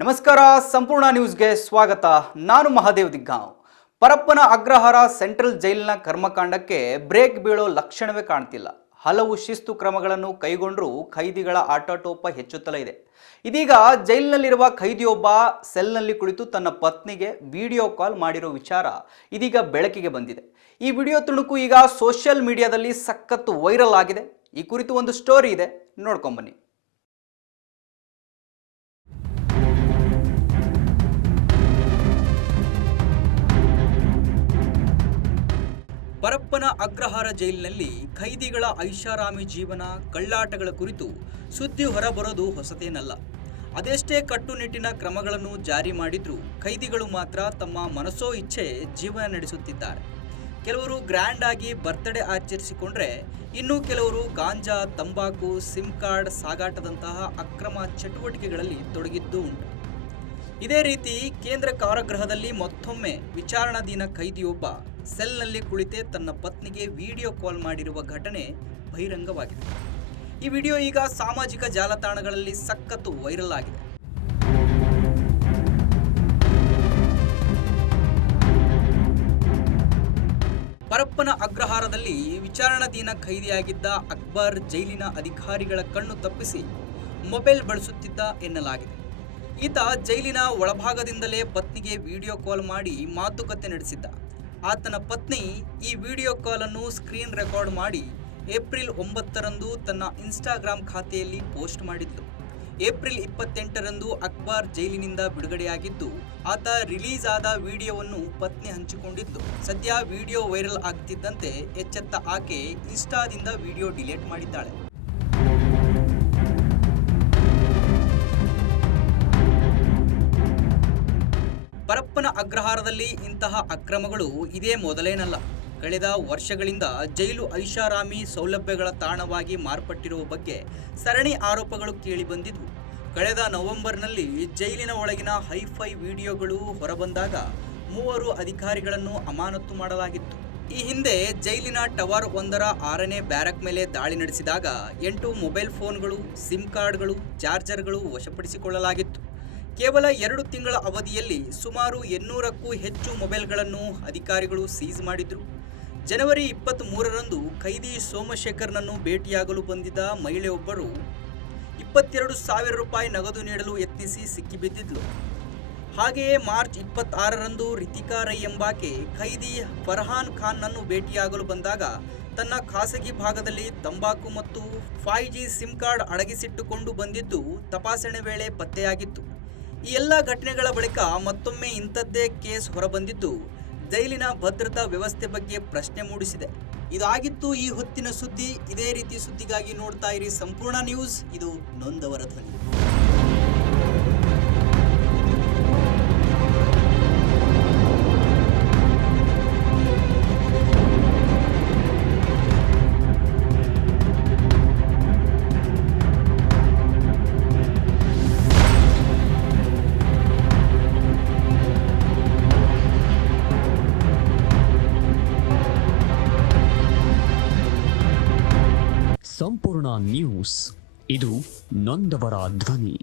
ನಮಸ್ಕಾರ. ಸಂಪೂರ್ಣ ನ್ಯೂಸ್ಗೆ ಸ್ವಾಗತ. ನಾನು ಮಹಾದೇವ್ ದಿಗ್ಗಾಂವ್. ಪರಪ್ಪನ ಅಗ್ರಹಾರ ಸೆಂಟ್ರಲ್ ಜೈಲಿನ ಕರ್ಮಕಾಂಡಕ್ಕೆ ಬ್ರೇಕ್ ಬೀಳೋ ಲಕ್ಷಣವೇ ಕಾಣ್ತಿಲ್ಲ. ಹಲವು ಶಿಸ್ತು ಕ್ರಮಗಳನ್ನು ಕೈಗೊಂಡರೂ ಖೈದಿಗಳ ಆಟಾಟೋಪ ಹೆಚ್ಚುತ್ತಲೇ ಇದೆ. ಇದೀಗ ಜೈಲಿನಲ್ಲಿರುವ ಖೈದಿಯೊಬ್ಬ ಸೆಲ್ನಲ್ಲಿ ಕುಳಿತು ತನ್ನ ಪತ್ನಿಗೆ ವಿಡಿಯೋ ಕಾಲ್ ಮಾಡಿರೋ ವಿಚಾರ ಇದೀಗ ಬೆಳಕಿಗೆ ಬಂದಿದೆ. ಈ ವಿಡಿಯೋ ತುಣುಕು ಈಗ ಸೋಷಿಯಲ್ ಮೀಡಿಯಾದಲ್ಲಿ ಸಖತ್ತು ವೈರಲ್ ಆಗಿದೆ. ಈ ಕುರಿತು ಒಂದು ಸ್ಟೋರಿ ಇದೆ, ನೋಡ್ಕೊಂಬನ್ನಿ. ಪರಪ್ಪನ ಅಗ್ರಹಾರ ಜೈಲಿನಲ್ಲಿ ಖೈದಿಗಳ ಐಷಾರಾಮಿ ಜೀವನ, ಕಳ್ಳಾಟಗಳ ಕುರಿತು ಸುದ್ದಿ ಹೊರಬರೋದು ಹೊಸತೇನಲ್ಲ. ಅದೆಷ್ಟೇ ಕಟ್ಟುನಿಟ್ಟಿನ ಕ್ರಮಗಳನ್ನು ಜಾರಿ ಮಾಡಿದ್ರೂ ಖೈದಿಗಳು ಮಾತ್ರ ತಮ್ಮ ಮನಸೋ ಇಚ್ಛೆ ಜೀವನ ನಡೆಸುತ್ತಿದ್ದಾರೆ. ಕೆಲವರು ಗ್ರ್ಯಾಂಡ್ ಆಗಿ ಬರ್ತ್ಡೇ ಆಚರಿಸಿಕೊಂಡ್ರೆ, ಇನ್ನು ಕೆಲವರು ಗಾಂಜಾ, ತಂಬಾಕು, ಸಿಮ್ ಕಾರ್ಡ್ ಸಾಗಾಟದಂತಹ ಅಕ್ರಮ ಚಟುವಟಿಕೆಗಳಲ್ಲಿ ತೊಡಗಿದ್ದು ಉಂಟು. ಇದೇ ರೀತಿ ಕೇಂದ್ರ ಕಾರಾಗೃಹದಲ್ಲಿ ಮತ್ತೊಮ್ಮೆ ವಿಚಾರಣಾಧೀನ ಖೈದಿಯೊಬ್ಬ ಸೆಲ್ನಲ್ಲಿ ಕುಳಿತೇ ತನ್ನ ಪತ್ನಿಗೆ ವಿಡಿಯೋ ಕಾಲ್ ಮಾಡಿರುವ ಘಟನೆ ಬಹಿರಂಗವಾಗಿದೆ. ಈ ವಿಡಿಯೋ ಈಗ ಸಾಮಾಜಿಕ ಜಾಲತಾಣಗಳಲ್ಲಿ ಸಖತ್ತು ವೈರಲ್ ಆಗಿದೆ. ಪರಪ್ಪನ ಅಗ್ರಹಾರದಲ್ಲಿ ವಿಚಾರಣಾಧೀನ ಖೈದಿಯಾಗಿದ್ದ ಅಕ್ಬರ್ ಜೈಲಿನ ಅಧಿಕಾರಿಗಳ ಕಣ್ಣು ತಪ್ಪಿಸಿ ಮೊಬೈಲ್ ಬಳಸುತ್ತಿದ್ದ ಎನ್ನಲಾಗಿದೆ. ಈತ ಜೈಲಿನ ಒಳಭಾಗದಿಂದಲೇ ಪತ್ನಿಗೆ ವಿಡಿಯೋ ಕಾಲ್ ಮಾಡಿ ಮಾತುಕತೆ ನಡೆಸಿದ್ದ. ಆತನ ಪತ್ನಿ ಈ ವಿಡಿಯೋ ಕಾಲ್ ಅನ್ನು ಸ್ಕ್ರೀನ್ ರೆಕಾರ್ಡ್ ಮಾಡಿ ಏಪ್ರಿಲ್ 9ರಂದು ತನ್ನ ಇನ್ಸ್ಟಾಗ್ರಾಮ್ ಖಾತೆಯಲ್ಲಿ ಪೋಸ್ಟ್ ಮಾಡಿದ್ಲು. ಏಪ್ರಿಲ್ 28ರಂದು ಅಕ್ಬರ್ ಜೈಲಿನಿಂದ ಬಿಡುಗಡೆಯಾಗಿದ್ದು, ಆತ ರಿಲೀಸ್ ಆದ ವಿಡಿಯೋವನ್ನು ಪತ್ನಿ ಹಂಚಿಕೊಂಡಿದ್ದು. ಸದ್ಯ ವಿಡಿಯೋ ವೈರಲ್ ಆಗ್ತಿದ್ದಂತೆ ಎಚ್ಚೆತ್ತ ಆಕೆ ಇನ್ಸ್ಟಾದಿಂದ ವಿಡಿಯೋ ಡಿಲೀಟ್ ಮಾಡಿದ್ದಾಳೆ. ಪರಪ್ಪನ ಅಗ್ರಹಾರದಲ್ಲಿ ಇಂತಹ ಅಕ್ರಮಗಳು ಇದೇ ಮೊದಲೇನಲ್ಲ. ಕಳೆದ ವರ್ಷಗಳಿಂದ ಜೈಲು ಐಷಾರಾಮಿ ಸೌಲಭ್ಯಗಳ ತಾಣವಾಗಿ ಮಾರ್ಪಟ್ಟಿರುವ ಬಗ್ಗೆ ಸರಣಿ ಆರೋಪಗಳು ಕೇಳಿಬಂದಿದ್ವು. ಕಳೆದ ನವೆಂಬರ್ನಲ್ಲಿ ಜೈಲಿನ ಒಳಗಿನ ಹೈಫೈ ವಿಡಿಯೋಗಳು ಹೊರಬಂದಾಗ 3 ಅಧಿಕಾರಿಗಳನ್ನು ಅಮಾನತು ಮಾಡಲಾಗಿತ್ತು. ಈ ಹಿಂದೆ ಜೈಲಿನ ಟವರ್ 1ರ 6ನೇ ಬ್ಯಾರಕ್ ಮೇಲೆ ದಾಳಿ ನಡೆಸಿದಾಗ 8 ಮೊಬೈಲ್ ಫೋನ್ಗಳು, ಸಿಮ್ ಕಾರ್ಡ್ಗಳು, ಚಾರ್ಜರ್ಗಳು ವಶಪಡಿಸಿಕೊಳ್ಳಲಾಗಿತ್ತು. ಕೇವಲ 2 ತಿಂಗಳ ಅವಧಿಯಲ್ಲಿ ಸುಮಾರು 800ಕ್ಕೂ ಹೆಚ್ಚು ಮೊಬೈಲ್ಗಳನ್ನು ಅಧಿಕಾರಿಗಳು ಸೀಸ್ ಮಾಡಿದ್ರು. ಜನವರಿ 23ರಂದು ಖೈದಿ ಸೋಮಶೇಖರ್ನನ್ನು ಭೇಟಿಯಾಗಲು ಬಂದಿದ್ದ ಮಹಿಳೆಯೊಬ್ಬರು 22,000 ರೂಪಾಯಿ ನಗದು ನೀಡಲು ಯತ್ನಿಸಿ ಸಿಕ್ಕಿಬಿದ್ದಿದ್ಲು. ಹಾಗೆಯೇ ಮಾರ್ಚ್ 26ರಂದು ರಿತಿಕಾ ರೈ ಎಂಬಾಕೆ ಖೈದಿ ಫರ್ಹಾನ್ ಖಾನ್ನನ್ನು ಭೇಟಿಯಾಗಲು ಬಂದಾಗ ತನ್ನ ಖಾಸಗಿ ಭಾಗದಲ್ಲಿ ತಂಬಾಕು ಮತ್ತು 5G ಸಿಮ್ ಕಾರ್ಡ್ ಅಡಗಿಸಿಟ್ಟುಕೊಂಡು ಬಂದಿದ್ದು ತಪಾಸಣೆ ವೇಳೆ ಪತ್ತೆಯಾಗಿತ್ತು. ಈ ಎಲ್ಲ ಘಟನೆಗಳ ಬಳಿಕ ಮತ್ತೊಮ್ಮೆ ಇಂಥದ್ದೇ ಕೇಸ್ ಹೊರಬಂದಿದ್ದು ಜೈಲಿನ ಭದ್ರತಾ ವ್ಯವಸ್ಥೆ ಬಗ್ಗೆ ಪ್ರಶ್ನೆ ಮೂಡಿಸಿದೆ. ಇದಾಗಿತ್ತು ಈ ಹೊತ್ತಿನ ಸುದ್ದಿ. ಇದೇ ರೀತಿ ಸುದ್ದಿಗಾಗಿ ನೋಡ್ತಾ ಇರಿ ಸಂಪೂರ್ಣ ನ್ಯೂಸ್. ಇದು ನೊಂದವರ ಧ್ವನಿ. ಸಂಪೂರ್ಣ ನ್ಯೂಸ್. ಇದು ನೊಂದವರ ಧ್ವನಿ.